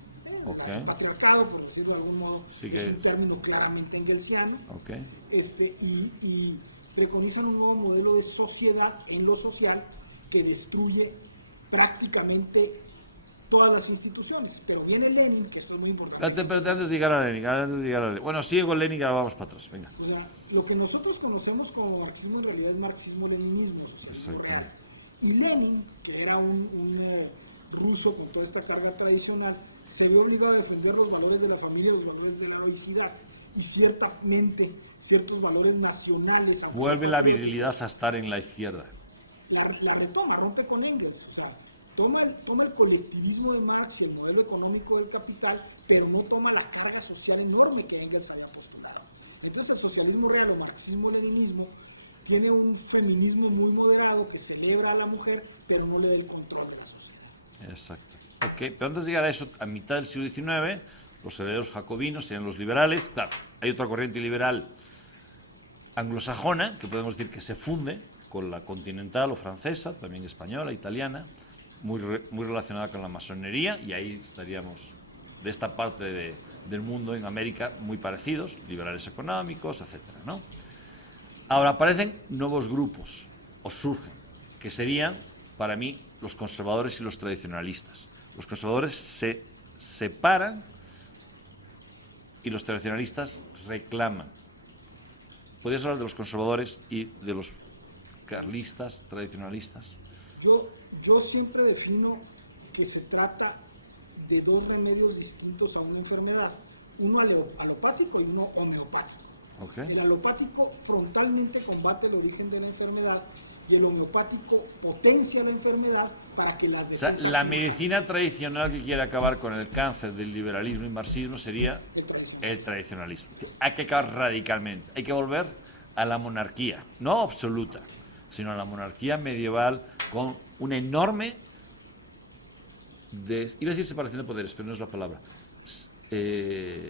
Ok. el patriarcado, por decirlo de algún modo, Sí que es un es. término claramente engelsiano, Ok. y preconizan un nuevo modelo de sociedad en lo social que destruye prácticamente todas las instituciones. Pero viene Lenin, que esto es muy importante. Espérate, antes de llegar a Lenin, bueno, sigue con Lenin y ahora vamos para atrás, venga. O sea, lo que nosotros conocemos como marxismo en realidad es marxismo-leninismo. Exactamente. Y Lenin, que era un ruso con toda esta carga tradicional, se vio obligado a defender los valores de la familia y los valores de la laicidad. Y ciertamente, ciertos valores nacionales. Vuelve la virilidad a estar en la izquierda. La retoma, rompe con Engels. O sea, toma el colectivismo de Marx y el modelo económico del capital, pero no toma la carga social enorme que Engels había postulado. Entonces el socialismo real o marxismo-leninismo tiene un feminismo muy moderado que celebra a la mujer, pero no le da el control de la sociedad. Exacto. Ok, pero antes de llegar a eso, a mitad del siglo XIX, los herederos jacobinos tienen los liberales. Claro, hay otra corriente liberal anglosajona, que podemos decir que se funde con la continental o francesa, también española, italiana, muy relacionada con la masonería, y ahí estaríamos de esta parte del mundo en América muy parecidos, liberales económicos, etcétera, ¿no? Ahora aparecen nuevos grupos, o surgen, que serían, para mí, los conservadores y los tradicionalistas. Los conservadores se separan y los tradicionalistas reclaman. ¿Podrías hablar de los conservadores y de los carlistas, tradicionalistas? Yo siempre defino que se trata de dos remedios distintos a una enfermedad, uno alopático y uno homeopático. Okay. El alopático frontalmente combate el origen de la enfermedad y el homeopático potencia la enfermedad para que las O sea, defensas... la medicina tradicional que quiere acabar con el cáncer del liberalismo y marxismo sería el tradicionalismo. Hay que acabar radicalmente, hay que volver a la monarquía, no absoluta, sino a la monarquía medieval con una enorme, iba a decir separación de poderes, pero no es la palabra,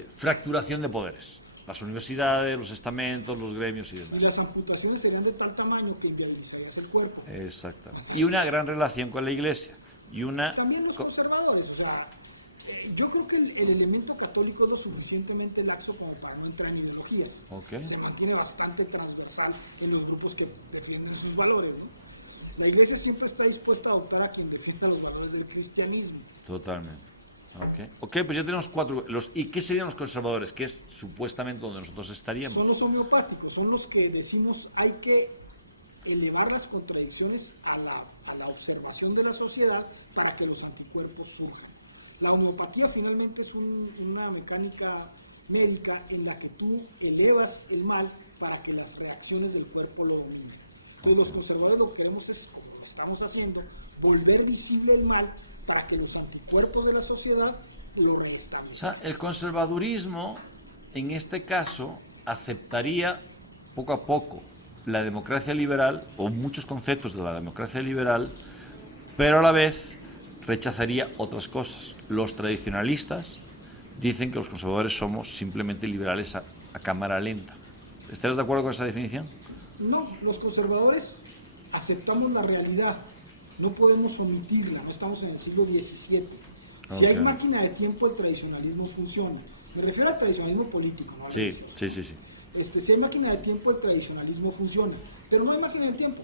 fracturación de poderes. Las universidades, los estamentos, los gremios y demás. Y las amputaciones serían de tal tamaño que viabilizaría el cuerpo. Exactamente. Y una gran relación con la Iglesia. Y una... También los conservadores, o sea, yo creo que el elemento católico es lo suficientemente laxo como para no entrar en ideologías. Okay. Se mantiene bastante transversal en los grupos que defienden sus valores, ¿no? La Iglesia siempre está dispuesta a adoptar a quien defienda los valores del cristianismo. Totalmente. Ok, pues ya tenemos cuatro. ¿Y qué serían los conservadores? Que es supuestamente donde nosotros estaríamos. Son los homeopáticos, son los que decimos hay que elevar las contradicciones a la observación de la sociedad para que los anticuerpos surjan. La homeopatía finalmente es una mecánica médica en la que tú elevas el mal para que las reacciones del cuerpo lo dominen. Entonces los conservadores lo que queremos es, como los estamos haciendo, volver visible el mal para que los anticuerpos de la sociedad lo reestablezcan. O sea, el conservadurismo, en este caso, aceptaría poco a poco la democracia liberal, o muchos conceptos de la democracia liberal, pero a la vez rechazaría otras cosas. Los tradicionalistas dicen que los conservadores somos simplemente liberales a cámara lenta. ¿Estarás de acuerdo con esa definición? No, los conservadores aceptamos la realidad, no podemos omitirla, no estamos en el siglo XVII. Si hay máquina de tiempo, el tradicionalismo funciona. Me refiero al tradicionalismo político, ¿no? Sí. Si hay máquina de tiempo, el tradicionalismo funciona, pero no hay máquina de tiempo.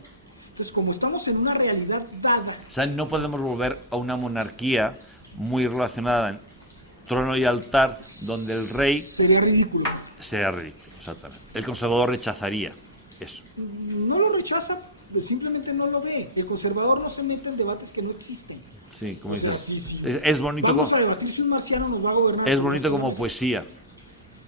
Entonces, como estamos en una realidad dada... O sea, no podemos volver a una monarquía muy relacionada en trono y altar, donde el rey... Sería ridículo. Sería ridículo, exactamente. El conservador rechazaría eso. No lo rechaza, simplemente no lo ve. El conservador no se mete en debates que no existen. Sí, como O sea, dices, si es bonito. vamos a debatir si un marciano nos va a gobernar. Es bonito como poesía,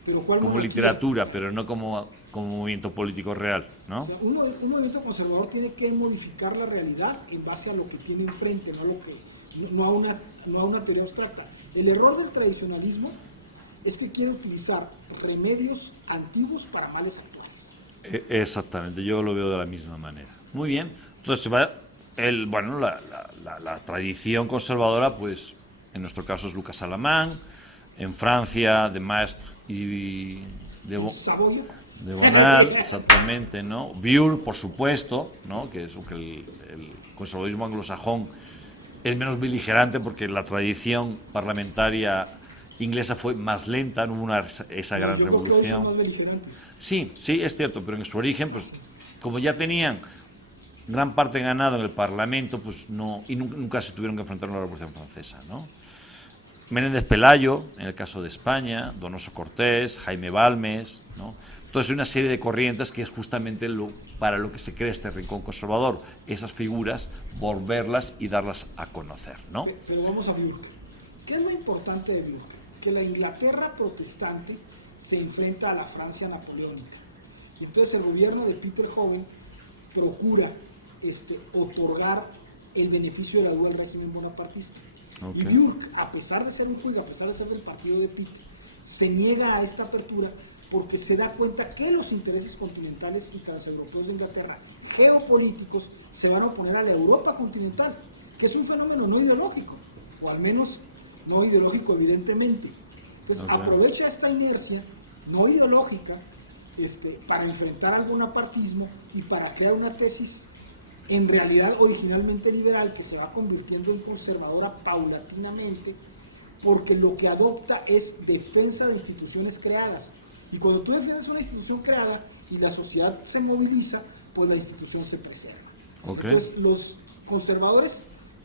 pero ¿cuál como monarquía? literatura, pero no como movimiento político real, ¿no? O sea, un movimiento conservador tiene que modificar la realidad en base a lo que tiene enfrente, no a una teoría abstracta. El error del tradicionalismo es que quiere utilizar remedios antiguos para males actuales. Exactamente, yo lo veo de la misma manera. Muy bien, entonces la tradición conservadora, pues en nuestro caso es Lucas Alamán, en Francia de Maistre y de Bonal, exactamente, ¿no? Bure, por supuesto, ¿no? Que es que el conservadurismo anglosajón es menos beligerante porque la tradición parlamentaria inglesa fue más lenta, no hubo esa gran revolución. Sí, es cierto, pero en su origen, pues como ya tenían gran parte ganado en el Parlamento, pues no, y nunca se tuvieron que enfrentar a una revolución francesa, ¿no? Menéndez Pelayo, en el caso de España, Donoso Cortés, Jaime Balmes, ¿no? Entonces hay una serie de corrientes que es justamente para lo que se crea este rincón conservador, esas figuras, volverlas y darlas a conocer, ¿no? Pero vamos a Björk. ¿Qué es lo importante de Björk? Que la Inglaterra protestante se enfrenta a la Francia napoleónica. Y entonces el gobierno de Peter Howe procura otorgar el beneficio de la duda al régimen bonapartista. Okay. Y Björk, a pesar de ser un juez, a pesar de ser del partido de Pitt, se niega a esta apertura porque se da cuenta que los intereses continentales y transeuropeos de Inglaterra, geopolíticos, se van a oponer a la Europa continental, que es un fenómeno no ideológico, o al menos no ideológico evidentemente. Entonces aprovecha esta inercia no ideológica para enfrentar al bonapartismo y para crear una tesis en realidad originalmente liberal que se va convirtiendo en conservadora paulatinamente, porque lo que adopta es defensa de instituciones creadas. Y cuando tú defiendes una institución creada y la sociedad se moviliza, pues la institución se preserva. Entonces los conservadores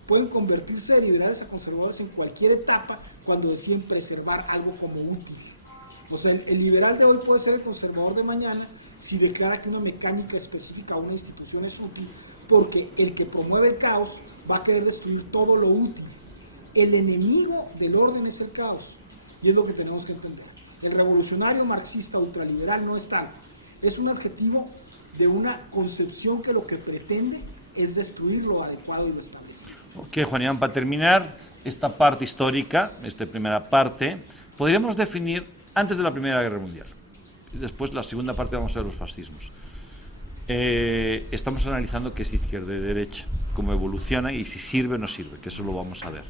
pueden convertirse de liberales a conservadores en cualquier etapa cuando deciden preservar algo como útil. O sea, el liberal de hoy puede ser el conservador de mañana si declara que una mecánica específica o una institución es útil, porque el que promueve el caos va a querer destruir todo lo útil. El enemigo del orden es el caos, y es lo que tenemos que entender. El revolucionario marxista ultraliberal no es tal. Es un adjetivo de una concepción que lo que pretende es destruir lo adecuado y lo establecido. Ok, Juan Iván, para terminar esta parte histórica, esta primera parte, podríamos definir antes de la Primera Guerra Mundial. Y después, la segunda parte, vamos a ver los fascismos. Estamos analizando qué es izquierda y derecha, cómo evoluciona y si sirve o no sirve, que eso lo vamos a ver.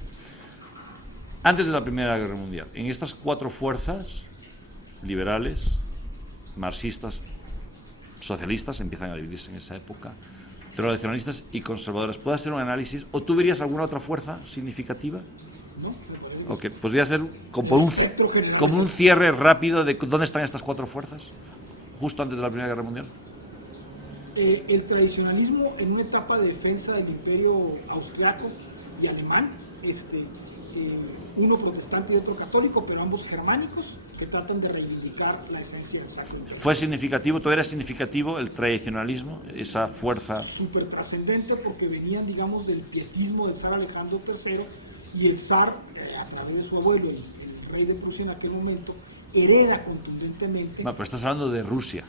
Antes de la Primera Guerra Mundial, en estas cuatro fuerzas, liberales, marxistas, socialistas, empiezan a dividirse en esa época, tradicionalistas y conservadores. ¿Puede hacer un análisis? ¿O tú verías alguna otra fuerza significativa? No. Ok, podría ser como un cierre rápido de dónde están estas cuatro fuerzas, justo antes de la Primera Guerra Mundial. El tradicionalismo en una etapa de defensa del imperio austriaco y alemán, uno protestante y otro católico, pero ambos germánicos, que tratan de reivindicar la esencia del sacro. ¿Fue significativo? ¿Todavía era significativo el tradicionalismo, esa fuerza? Súper trascendente, porque venían, digamos, del pietismo del zar Alejandro III, y el zar, a través de su abuelo, el rey de Prusia en aquel momento, hereda contundentemente. Pero estás hablando de Rusia.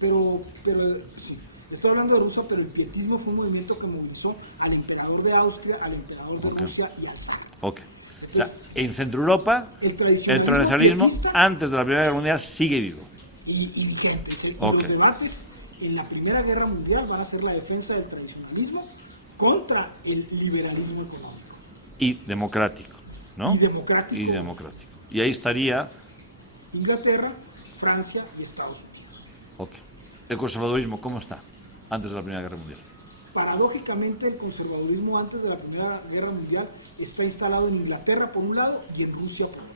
Pero sí. Estoy hablando de Rusia, pero el pietismo fue un movimiento que movilizó al emperador de Austria, al emperador de Rusia y al zar. Ok. O sea, en Centro Europa, el tradicionalismo pietista, antes de la Primera Guerra Mundial sigue vivo. Y vigente. Ok. Los debates en la Primera Guerra Mundial van a ser la defensa del tradicionalismo contra el liberalismo económico. Y democrático, ¿no? Y democrático. Y ahí estaría... Inglaterra, Francia y Estados Unidos. Ok. ¿El conservadurismo cómo está antes de la Primera Guerra Mundial? Paradójicamente, el conservadurismo antes de la Primera Guerra Mundial está instalado en Inglaterra por un lado y en Rusia por otro.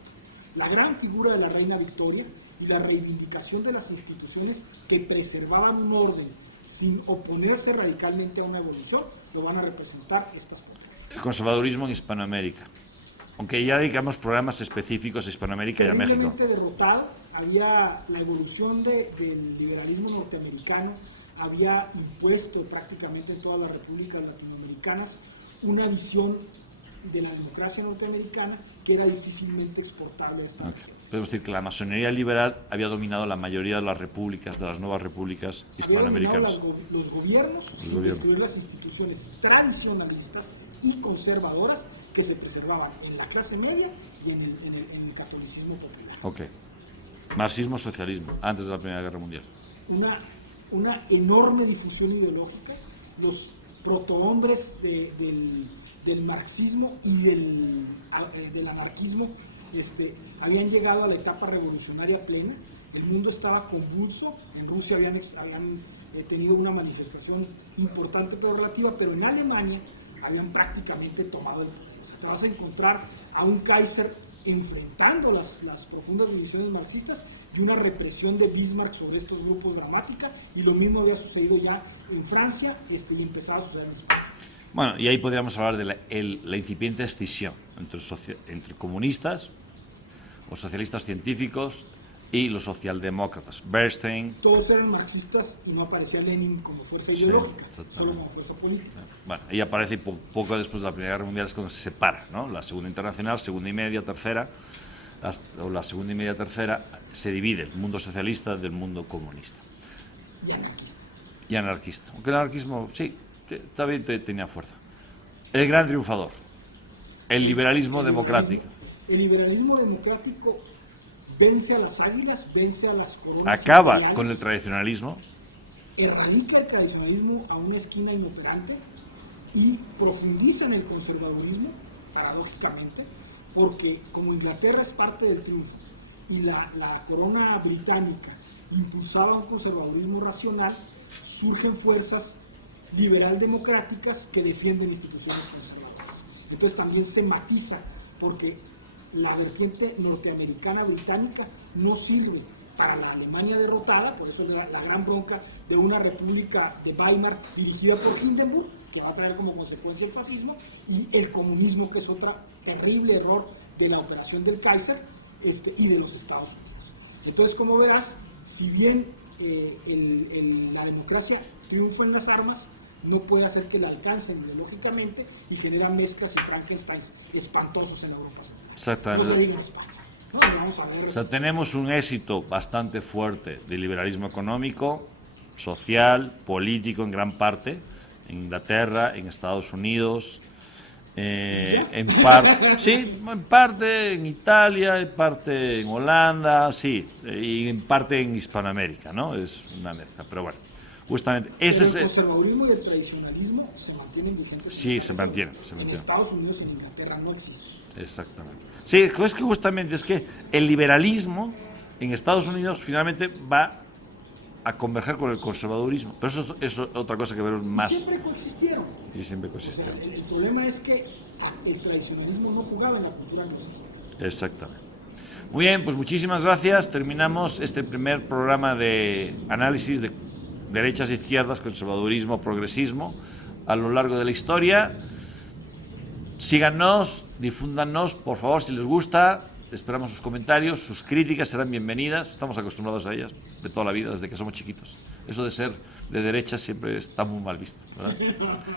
La gran figura de la reina Victoria y la reivindicación de las instituciones que preservaban un orden sin oponerse radicalmente a una evolución lo van a representar estas potencias. El conservadurismo en Hispanoamérica. Aunque ya dedicamos programas específicos a Hispanoamérica y a México. Derrotado, había la evolución del liberalismo norteamericano, había impuesto prácticamente en todas las repúblicas latinoamericanas una visión de la democracia norteamericana que era difícilmente exportable a esta Okay. Podemos decir que la masonería liberal había dominado la mayoría de las repúblicas, de las nuevas repúblicas hispanoamericanas. Los gobiernos, sin destruir las instituciones tradicionalistas y conservadoras que se preservaban en la clase media y en el catolicismo popular. Ok. Marxismo-socialismo, antes de la Primera Guerra Mundial. Una enorme difusión ideológica. Los protohombres del marxismo y del anarquismo habían llegado a la etapa revolucionaria plena. El mundo estaba convulso. En Rusia habían tenido una manifestación importante pero relativa, pero en Alemania habían prácticamente tomado el poder. O sea, te vas a encontrar a un Kaiser enfrentando las profundas divisiones marxistas y una represión de Bismarck sobre estos grupos dramática, y lo mismo había sucedido ya en Francia y empezaba a suceder en España. Bueno, y ahí podríamos hablar de la incipiente escisión entre comunistas o socialistas científicos y los socialdemócratas. Bernstein. Todos eran marxistas y no aparecía Lenin como fuerza ideológica, solo como fuerza política. Bueno, y aparece poco después de la Primera Guerra Mundial, es cuando se separa, ¿no? La Segunda Internacional, Segunda y Media, Tercera, o la Segunda y Media, Tercera, se divide el mundo socialista del mundo comunista. Y anarquista. Aunque el anarquismo, sí, también tenía fuerza. El gran triunfador, el liberalismo democrático. El liberalismo democrático vence a las águilas, vence a las coronas. Acaba imperiales, con el tradicionalismo. Erradica el tradicionalismo a una esquina inoperante y profundiza en el conservadurismo, paradójicamente, porque como Inglaterra es parte del triunfo y la corona británica impulsaba un conservadurismo racional, surgen fuerzas liberal-democráticas que defienden instituciones conservadoras. Entonces también se matiza, porque la vertiente norteamericana británica no sirve para la Alemania derrotada, por eso la gran bronca de una república de Weimar dirigida por Hindenburg, que va a traer como consecuencia el fascismo, y el comunismo, que es otro terrible error de la operación del Kaiser y de los Estados Unidos. Entonces, como verás, si bien la democracia triunfa en las armas, no puede hacer que la alcancen ideológicamente y genera mezclas y Frankensteins espantosos en la Europa Central. Exactamente. No se diga en España. ¿No? Vamos a ver. O sea, tenemos un éxito bastante fuerte de liberalismo económico, social, político en gran parte, en Inglaterra, en Estados Unidos, en parte en Italia, en parte en Holanda, sí, y en parte en Hispanoamérica, ¿no? Es una mezcla, pero bueno, justamente ese es el conservadurismo y el tradicionalismo se mantienen vigentes. Sí, se mantienen. En Estados Unidos y en Inglaterra no existen. Exactamente. Sí, es que justamente es que el liberalismo en Estados Unidos finalmente va a converger con el conservadurismo, pero eso es otra cosa que veremos más. Y siempre coexistieron. O sea, el problema es que el tradicionalismo no jugaba en la cultura nuestra. Exactamente. Muy bien, pues muchísimas gracias. Terminamos este primer programa de análisis de derechas e izquierdas, conservadurismo, progresismo a lo largo de la historia. Síganos, difúndanos, por favor, si les gusta. Esperamos sus comentarios, sus críticas serán bienvenidas. Estamos acostumbrados a ellas de toda la vida, desde que somos chiquitos. Eso de ser de derecha siempre está muy mal visto, ¿verdad?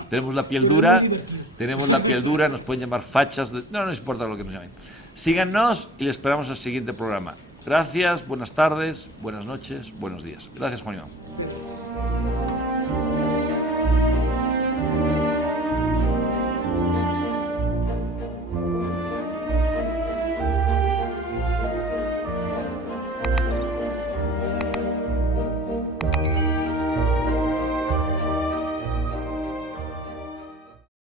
Tenemos la piel dura, nos pueden llamar fachas. No nos importa lo que nos llamen. Síganos y les esperamos al siguiente programa. Gracias, buenas tardes, buenas noches, buenos días. Gracias, Juan Iván.